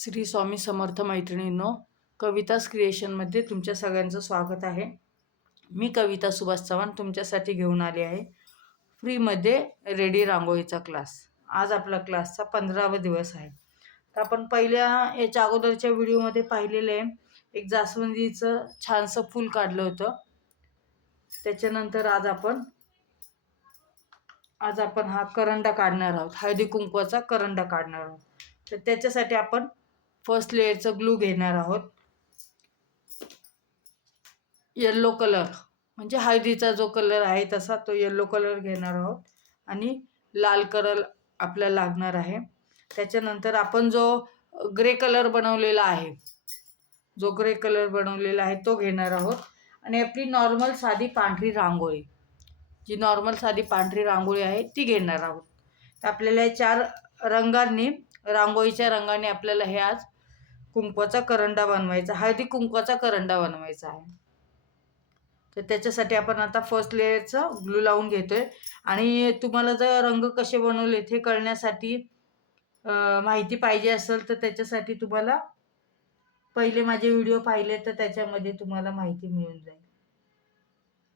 श्री स्वामी समर्थ मैत्रिणींनो, कविताज क्रिएशनमध्ये तुमच्या सगळ्यांचं स्वागत आहे. मी कविता सुभाष चव्हाण तुमच्यासाठी घेऊन आली आहे फ्रीमध्ये रेडी रांगोळीचा क्लास. आज आपला क्लासचा 15वा दिवस आहे. तर आपण पहिल्या याच्या अगोदरच्या व्हिडिओमध्ये पाहिलेलं आहे, एक जास्वंदीचं छानसं फूल काढलं होतं. त्याच्यानंतर आज आपण हा करंडा काढणार आहोत, हळदी कुंकवाचा करंडा काढणार आहोत. तर त्याच्यासाठी आपण फर्स्ट लेअरचं ग्लू घेणार आहोत. येल्लो कलर म्हणजे हळदीचा जो कलर आहे तसा तो येल्लो कलर घेणार आहोत आणि लाल कलर आपल्याला लागणार आहे. त्याच्यानंतर आपण जो ग्रे कलर बनवलेला आहे तो घेणार आहोत. आणि आपली नॉर्मल साधी पांढरी रांगोळी आहे ती घेणार आहोत. तर आपल्याला या 4 रांगोळीच्या रंगाने आपल्याला हे आज कुंकवाचा करंडा बनवायचा, हळदी कुंकवाचा करंडा बनवायचा आहे. तर त्याच्यासाठी आपण आता फर्स्ट लेअरचा ग्लू लावून घेतोय. आणि तुम्हाला जर रंग कसे बनवले हे कळण्यासाठी माहिती पाहिजे असेल तर त्याच्यासाठी तुम्हाला पहिले माझे व्हिडिओ पाहिले तर त्याच्यामध्ये तुम्हाला माहिती मिळून जाईल.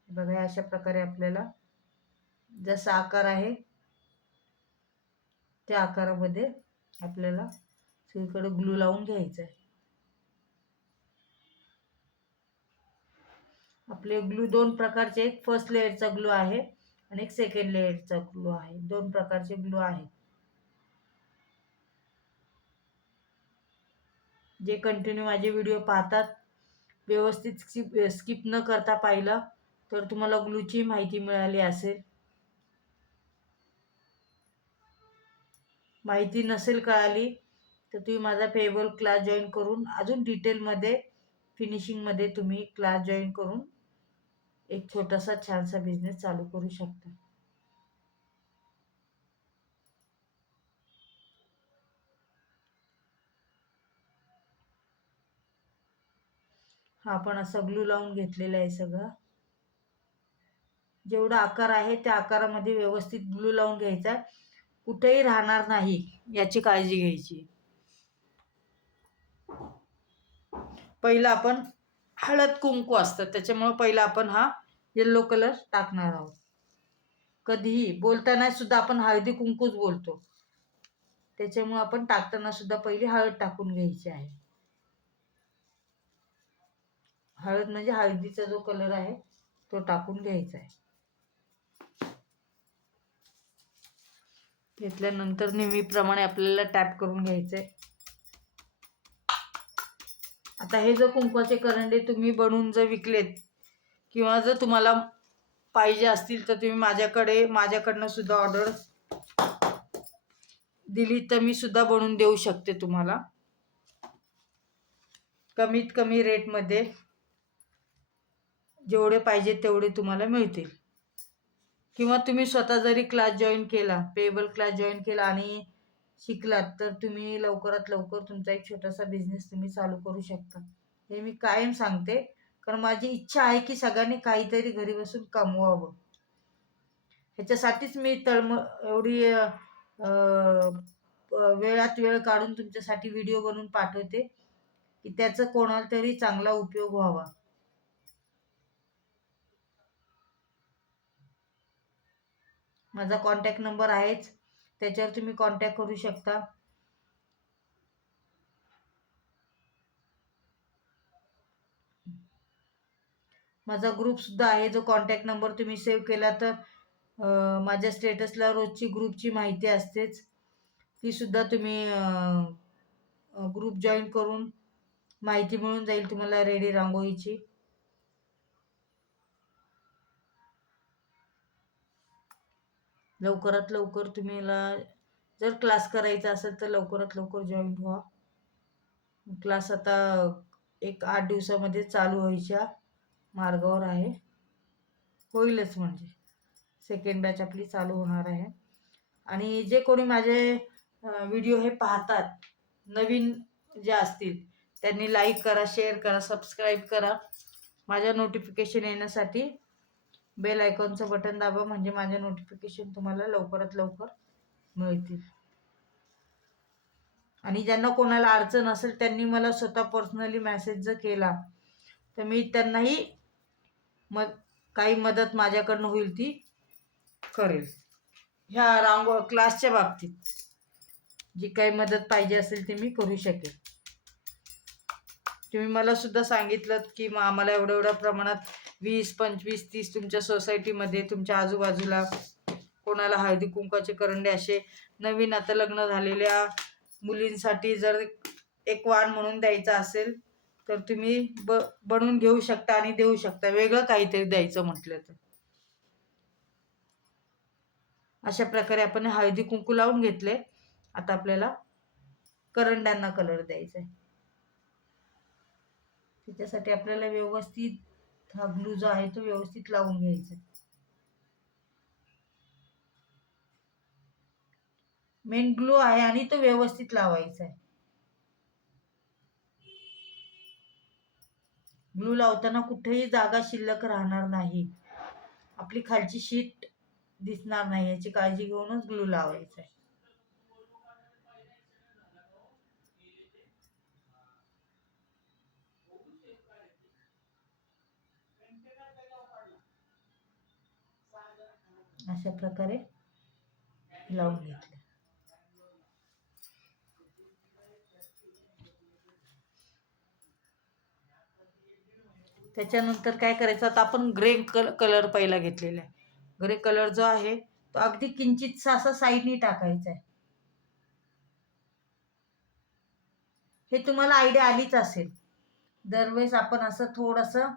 बघा, अशा प्रकारे आपल्याला जसा आकार आहे त्या आकारामध्ये आपल्याला सगळीकडे ग्लू लावून घ्यायचा आहे. आपले ग्लू 2 प्रकारचे, एक फर्स्ट लेअरचा ग्लू आहे आणि एक सेकंड लेअरचा ग्लू आहे. 2 प्रकारचे ग्लू आहेत. जे कंटिन्यू माझे व्हिडिओ पाहतात, व्यवस्थित स्किप न करता पाहिलं तर तुम्हाला ग्लूची माहिती मिळाली असेल. माहिती नसेल कळाली तर तुम्ही माझा पेबल क्लास जॉईन करून अजून डिटेलमध्ये फिनिशिंगमध्ये तुम्ही क्लास जॉईन करून एक छोटासा छानसा बिझनेस चालू करू शकता. हा आपण असा ग्लू लावून घेतलेला आहे. सगळं जेवढा आकार आहे त्या आकारामध्ये व्यवस्थित ग्लू लावून घ्यायचा, कुठेही राहणार नाही याची काळजी घ्यायची. पहिला आपण हळद कुंकू असतं त्याच्यामुळे पहिला आपण हा येल्लो कलर टाकणार आहोत. कधीही बोलताना सुद्धा आपण हळदी कुंकूच बोलतो, त्याच्यामुळे आपण टाकताना सुद्धा पहिली हळद टाकून घ्यायची आहे. हळद म्हणजे हळदीचा जो कलर आहे तो टाकून घ्यायचा आहे. घेतल्यानंतर नेहमीप्रमाणे आपल्याला टॅप करून घ्यायचंय. आता हे जर कुंकवाचे करंडे तुम्ही बनवून जर विकलेत किंवा जर तुम्हाला पाहिजे असतील तर तुम्ही माझ्याकडनं सुद्धा ऑर्डर दिली तर मी सुद्धा बनवून देऊ शकते तुम्हाला कमीत कमी रेटमध्ये. जेवढे पाहिजे तेवढे तुम्हाला मिळतील. किंवा तुम्ही स्वतः जरी क्लास जॉईन केला, पेबल क्लास जॉईन केला आणि शिकलात तर तुम्ही लवकरात लवकर तुमचा एक छोटासा बिझनेस तुम्ही चालू करू शकता. हे मी कायम सांगते, कारण माझी इच्छा आहे की सगळ्यांनी काहीतरी घरी बसून कमवावं. ह्याच्यासाठीच मी एवढी वेळात वेळ काढून तुमच्यासाठी व्हिडिओ बनवून पाठवते की त्याचा कोणाला तरी चांगला उपयोग व्हावा. माझा कॉन्टॅक्ट नंबर आहेच, त्याच्यावर तुम्ही कॉन्टॅक्ट करू शकता. माझा ग्रुप सुद्धा आहे, जो कॉन्टॅक्ट नंबर तुम्ही सेव्ह केला तर माझ्या स्टेटसला रोजची ग्रुपची माहिती असतेच, ती सुद्धा तुम्ही ग्रुप जॉईन करून माहिती मिळून जाईल तुम्हाला रेडी रांगोळीची. लवकरात लवकर तुम्हाला जर क्लास करायचा असेल तर लवकरात लवकर जॉईन व्हा. क्लास आता 8 दिवसामध्ये चालू व्हायच्या मार्गावर आहे, होईलच. म्हणजे सेकंड बॅच आपली चालू होणार आहे. आणि जे कोणी माझे व्हिडिओ हे पाहतात, नवीन जे असतील त्यांनी लाईक करा, शेअर करा, सबस्क्राईब करा. माझ्या नोटिफिकेशन येण्यासाठी बेल आयकॉनचं बटन दाबा, म्हणजे माझ्या नोटिफिकेशन तुम्हाला लवकरात लवकर मिळतील. आणि ज्यांना कोणाला अडचण असेल त्यांनी मला स्वतः पर्सनली मेसेज जर केला तर मी त्यांनाही काही मदत माझ्याकडनं होईल ती करेल. ह्या क्लासच्या बाबतीत जी काही मदत पाहिजे असेल ती मी करू शकेल. तुम्ही मला सुद्धा सांगितलं की आम्हाला एवढ्या एवढ्या प्रमाणात 20, 25, 30 तुमच्या सोसायटीमध्ये तुमच्या आजूबाजूला कोणाला हळदी कुंकाचे करंडे असे नवीन आता लग्न झालेल्या मुलींसाठी जर एक वाण म्हणून द्यायचा असेल तर तुम्ही बनवून घेऊ शकता आणि देऊ शकता, वेगळं काहीतरी द्यायचं म्हटलं तर. अशा प्रकारे आपण हळदी कुंकू लावून घेतले. आता आपल्याला करंड्यांना कलर द्यायचा आहे. त्याच्यासाठी आपल्याला व्यवस्थित हा ग्लू जो आहे तो व्यवस्थित लावून घ्यायचा. मेन ग्लू आहे आणि तो व्यवस्थित लावायचा आहे. ग्लू लावताना कुठेही जागा शिल्लक राहणार नाही, आपली खालची शीट दिसणार नाही याची काळजी घेऊनच ग्लू लावायचा आहे. अशा प्रकारे लावून घेतले. त्याच्यानंतर काय करायचं, आता आपण ग्रे कलर पहिला घेतलेला आहे. ग्रे कलर जो आहे तो अगदी किंचितसा असा साईडनी टाकायचा आहे. हे तुम्हाला आयडिया आलीच असेल. दरवेळेस आपण असं थोडंसं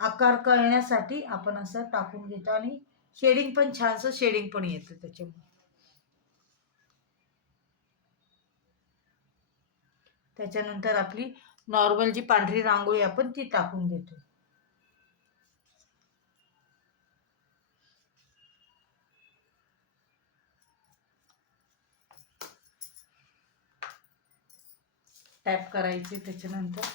आकार कळण्यासाठी आपण असं टाकून घेतो आणि शेडिंग पण छानसं शेडिंग पण येतं त्याच्यामुळे. त्याच्यानंतर आपली नॉर्मल जी पांढरी रांगोळी आपण ती टाकून घेतो. टॅप करायची त्याच्यानंतर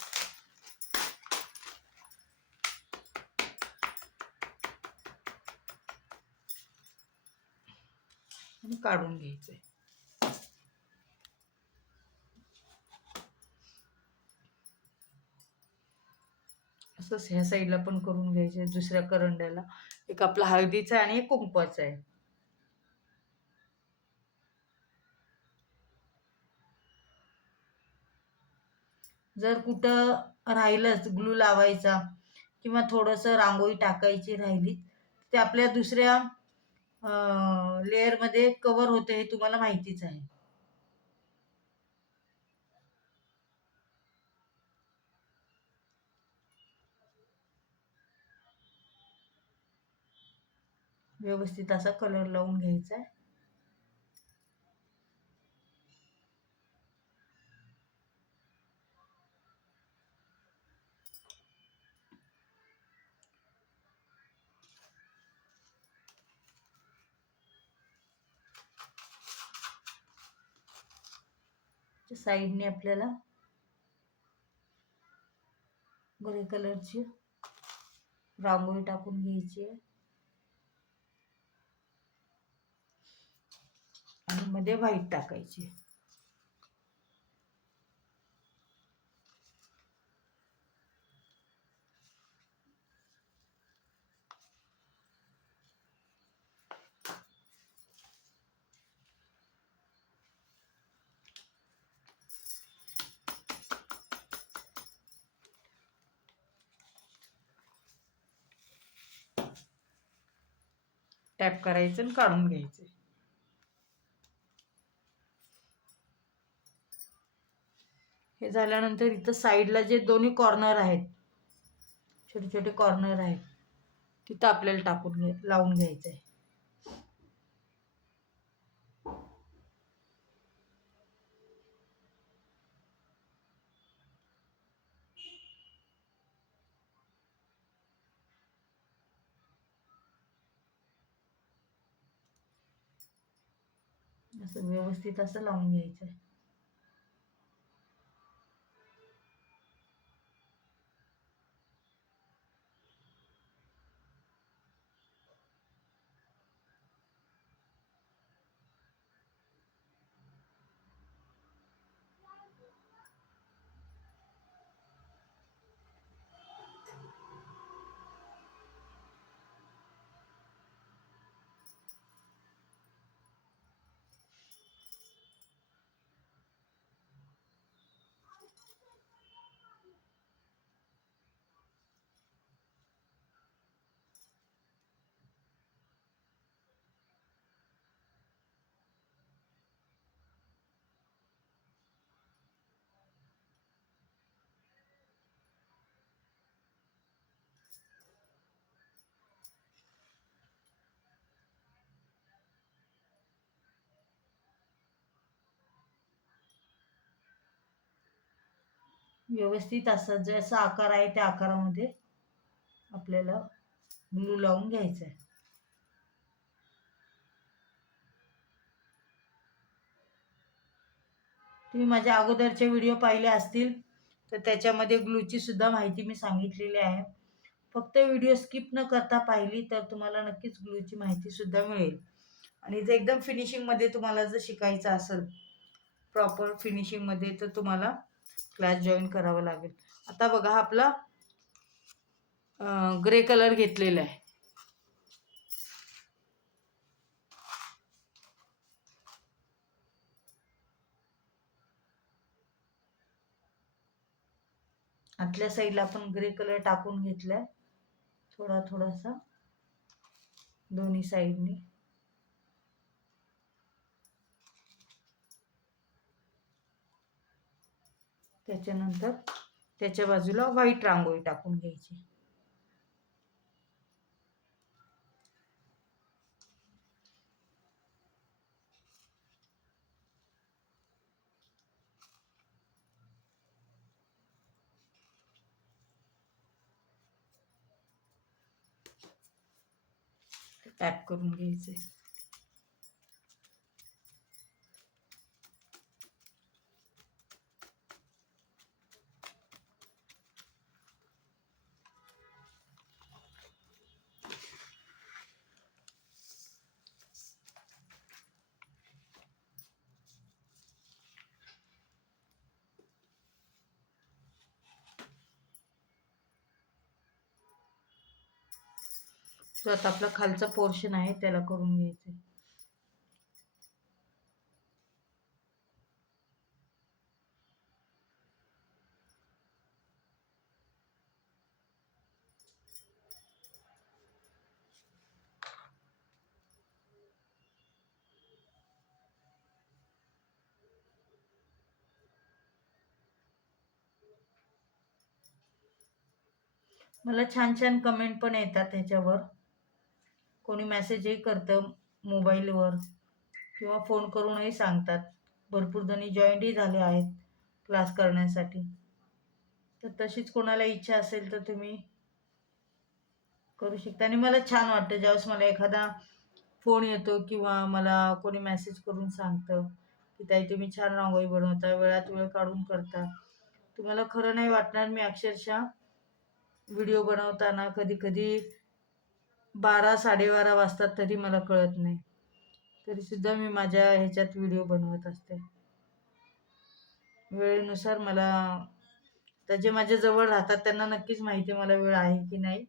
आणि काढून घ्यायचंय. असंच ह्या साईडला पण करून घ्यायचे. दुसऱ्या करंड्याला एक आपला हळदीचा आहे आणि एक कुंकवाचा आहे. जर कुठं राहिलंच ग्लू लावायचा किंवा थोडंसं रांगोळी टाकायची राहिली ते आपल्या दुसऱ्या लेअरमध्ये कव्हर होते, हे तुम्हाला माहितीच आहे. व्यवस्थित असा कलर लावून घ्यायचा आहे. साईडने आपल्याला ग्रे कलरची रांगोळी टाकून घ्यायची आहे आणि मध्ये व्हाईट टाकायची. टॅप करायचं आणि काढून घ्यायचं. हे झाल्यानंतर इथं साईडला जे दोन्ही कॉर्नर आहेत, छोटे छोटे कॉर्नर आहेत, तिथं आपल्याला लावून घ्यायचं आहे. असं व्यवस्थित असं लावून घ्यायचं आहे. व्यवस्थित असं जसा आकार आहे त्या आकारामध्ये आपल्याला ग्लू लावून घ्यायचं आहे. तुम्ही माझ्या अगोदरचे व्हिडिओ पाहिले असतील तर त्याच्यामध्ये ग्लूची सुद्धा माहिती मी सांगितलेली आहे. फक्त व्हिडिओ स्किप न करता पाहिली तर तुम्हाला नक्कीच ग्लूची माहिती सुद्धा मिळेल. आणि जर एकदम फिनिशिंगमध्ये तुम्हाला जर शिकायचं असेल प्रॉपर फिनिशिंगमध्ये तर तुम्हाला क्लास जॉईन करावा लागेल. आता बघा आपला ग्रे कलर घेतलेला आहे. आतल्या साईडला आपण ग्रे कलर टाकून घेतलाय थोडा थोडासा दोन्ही साईडनी. त्याच्यानंतर त्याच्या बाजूला व्हाईट रांगोळी टाकून घ्यायची. टॅप करून घ्यायचे. जो आता आपला खालचा पोर्शन आहे त्याला करून घ्यायचं. मला छान छान कमेंट पण येतात त्याच्यावर. कोणी मेसेजही करतं मोबाईलवर किंवा फोन करूनही सांगतात. भरपूर जणी जॉईंटही झाले आहेत क्लास करण्यासाठी. तर तशीच कोणाला इच्छा असेल तर तुम्ही करू शकता. आणि मला छान वाटतं ज्यावेळेस मला एखादा फोन येतो किंवा मला कोणी मेसेज करून सांगतं की ताई तुम्ही छान रांगोळी बनवता, वेळात वेळ काढून करता. तुम्हाला खरं नाही वाटणार, मी अक्षरशः व्हिडिओ बनवताना कधी कधी 12-12:30 वाजतात तरी मला कळत नाही. तरीसुद्धा मी माझ्या ह्याच्यात व्हिडिओ बनवत असते. वेळेनुसार मला तर जे माझ्या जवळ राहतात त्यांना नक्कीच माहिती मला वेळ आहे की नाही.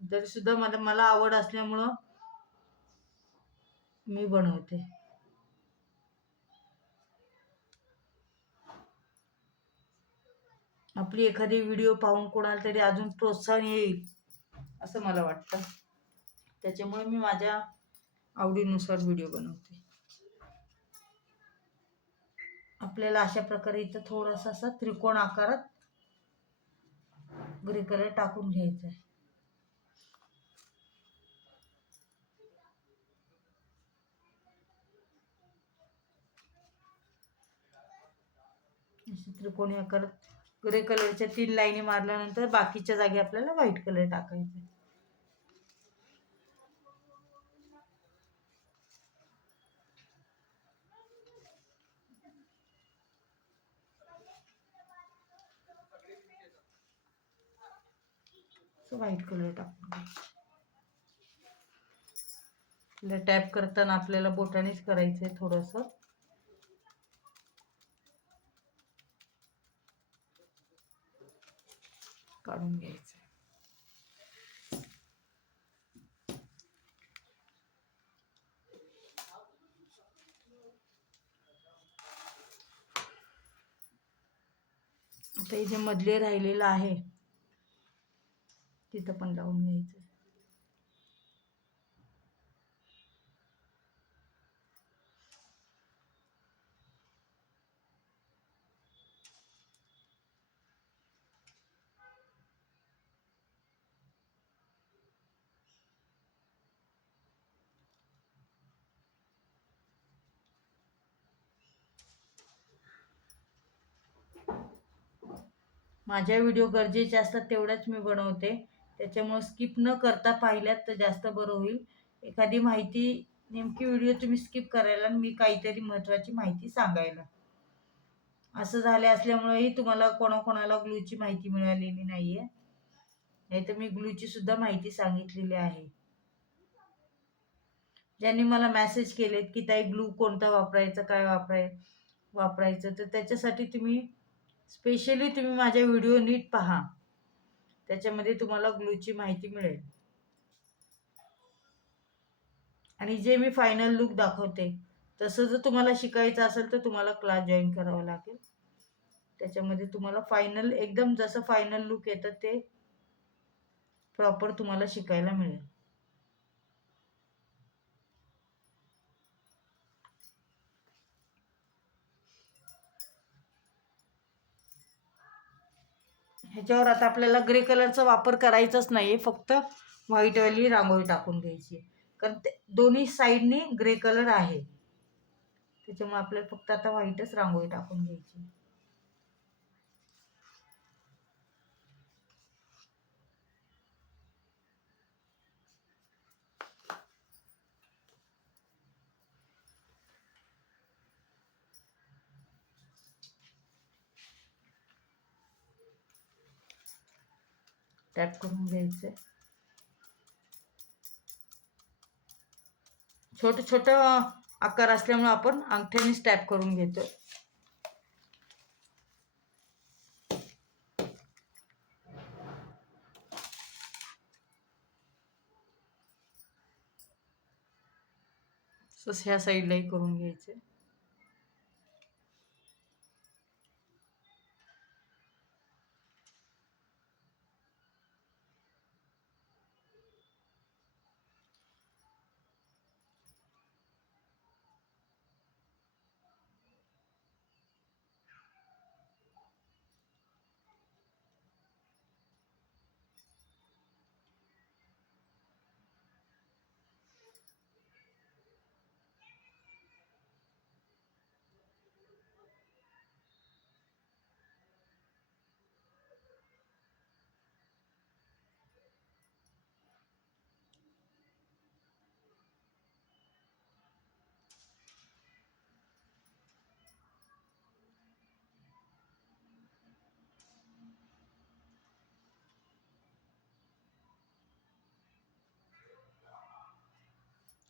तरीसुद्धा मला आवड असल्यामुळं मी बनवते. आपली एखादी व्हिडिओ पाहून कोणाला तरी अजून प्रोत्साहन येईल असं मला वाटतं. त्याच्यामुळे मी माझ्या आवडीनुसार व्हिडिओ बनवते. आपल्याला अशा प्रकारे इथं थोडासा असा त्रिकोण आकारात ग्रे कलर टाकून घ्यायचा आहे. अशी त्रिकोणी आकारात ग्रे कलरच्या 3 लाईनी मारल्यानंतर बाकीच्या जागी आपल्याला व्हाईट कलर टाकायचा. व्हाईट कलर टाकून टॅप करताना आपल्याला बोटानेच करायचंय थोडंसं. काढून घ्यायचं. आता हे जे मधले राहिलेलं आहे तिथं पण लावून घ्यायचं. माझ्या व्हिडिओ गरजेचे असतात तेवढ्याच मी बनवते, त्याच्यामुळे स्किप न करता पाहिल्यात तर जास्त बरं होईल. एखादी माहिती नेमकी व्हिडिओ तुम्ही स्किप करायला आणि मी काहीतरी महत्त्वाची माहिती सांगायला, असं झाले असल्यामुळेही तुम्हाला कोणाकोणाला ग्लूची माहिती मिळालेली नाही आहे. नाही तर मी ग्लूची सुद्धा माहिती सांगितलेली आहे. ज्यांनी मला मेसेज केलेत की ताई ग्लू कोणता वापरायचा, काय वापरायचं, तर त्याच्यासाठी तुम्ही स्पेशली तुम्ही माझ्या व्हिडिओ नीट पहा, त्याच्यामध्ये तुम्हाला ग्लूची माहिती मिळेल. आणि जे मी फायनल लुक दाखवते तसं जर तुम्हाला शिकायचं असेल तर तुम्हाला क्लास जॉईन करावा लागेल. त्याच्यामध्ये तुम्हाला फायनल एकदम जसं फायनल लुक येतं ते प्रॉपर तुम्हाला शिकायला मिळेल. ह्याच्यावर आता आपल्याला ग्रे कलरचा वापर करायचाच नाही, फक्त व्हाईटवाली रांगोळी टाकून घ्यायची, कारण ते दोन्ही साईडनी ग्रे कलर आहे, त्याच्यामुळे आपल्याला फक्त आता व्हाईटच रांगोळी टाकून घ्यायची. टॅप करून घ्यायचं. छोटं छोटं आकार असल्यामुळे आपण अंगठ्यानेच टॅप करून घेतो. तसं ह्या साईडलाही करून घ्यायचं.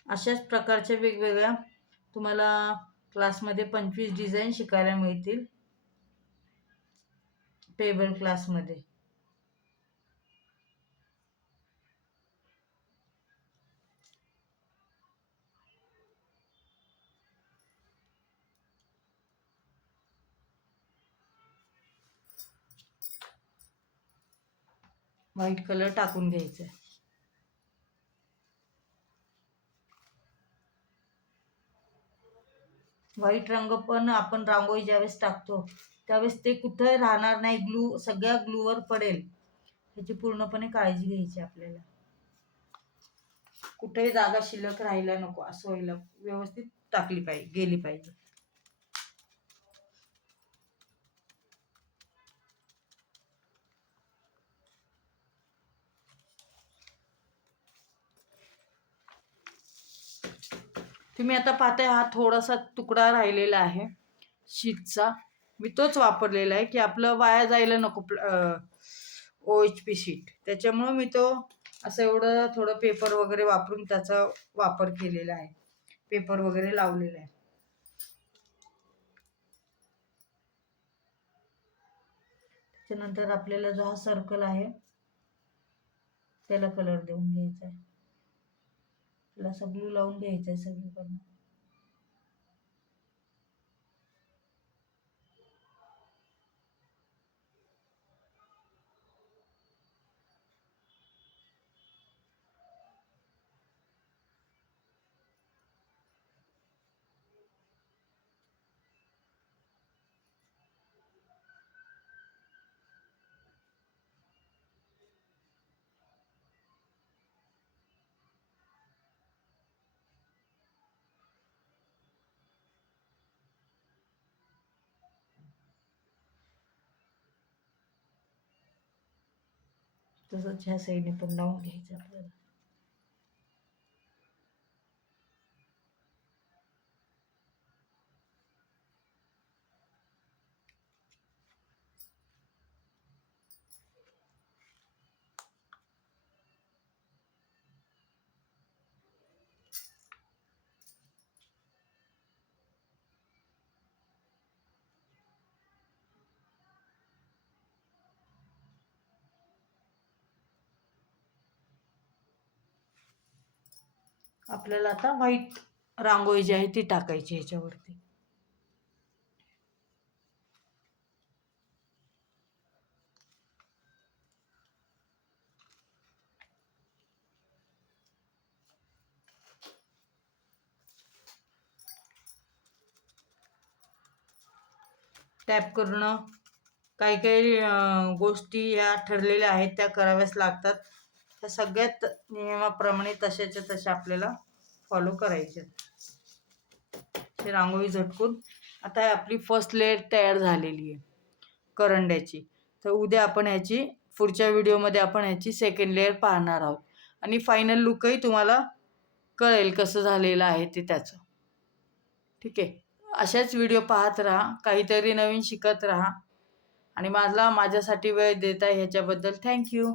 अशाच प्रकारच्या वेगवेगळ्या तुम्हाला क्लासमध्ये 25 डिझाईन शिकायला मिळतील पेबल क्लासमध्ये. व्हाईट कलर टाकून घ्यायचा. व्हाईट रंग पण आपण रांगोळी ज्यावेळेस टाकतो त्यावेळेस ते कुठे राहणार नाही, ग्लू सगळ्या ग्लूवर पडेल, ह्याची पूर्णपणे काळजी घ्यायची आपल्याला. कुठेही जागा शिल्लक राहायला नको, असं व्हायला व्यवस्थित टाकली पाहिजे, गेली पाहिजे. तुम्ही आता पाहताय हा थोडासा तुकडा राहिलेला आहे शीटचा, मी तोच वापरलेला आहे की आपलं वाया जायला नको OHP शीट, त्याच्यामुळं मी तो असं एवढं थोडं पेपर वगैरे वापरून त्याचा वापर केलेला आहे, पेपर वगैरे लावलेला आहे. त्याच्यानंतर आपल्याला जो हा सर्कल आहे त्याला कलर देऊन घ्यायचा आहे, त्याला असं ग्लू लावून घ्यायचं आहे सगळीकडनं. तसंच ह्या साईडने पण लावून घ्यायचं आपल्याला. आपल्याला आता व्हाईट रांगोळी जी आहे ती टाकायची ह्याच्यावरती. टॅप करणं, काही काही गोष्टी ह्या ठरलेल्या आहेत त्या कराव्याच लागतात. त्या सगळ्यात नियमाप्रमाणे तशाच्या तशा आपल्याला फॉलो करायचे. ही रांगोळी झटकून आता आपली फर्स्ट लेअर तयार झालेली आहे करंड्याची. तर उद्या आपण ह्याची पुढच्या व्हिडिओमध्ये आपण ह्याची सेकंड लेअर पाहणार आहोत आणि फायनल लुकही तुम्हाला कळेल कसं झालेलं आहे ते त्याचं. ठीक आहे, अशाच व्हिडिओ पाहत राहा, काहीतरी नवीन शिकत राहा आणि माझ्यासाठी वेळ देताय ह्याच्याबद्दल थँक्यू.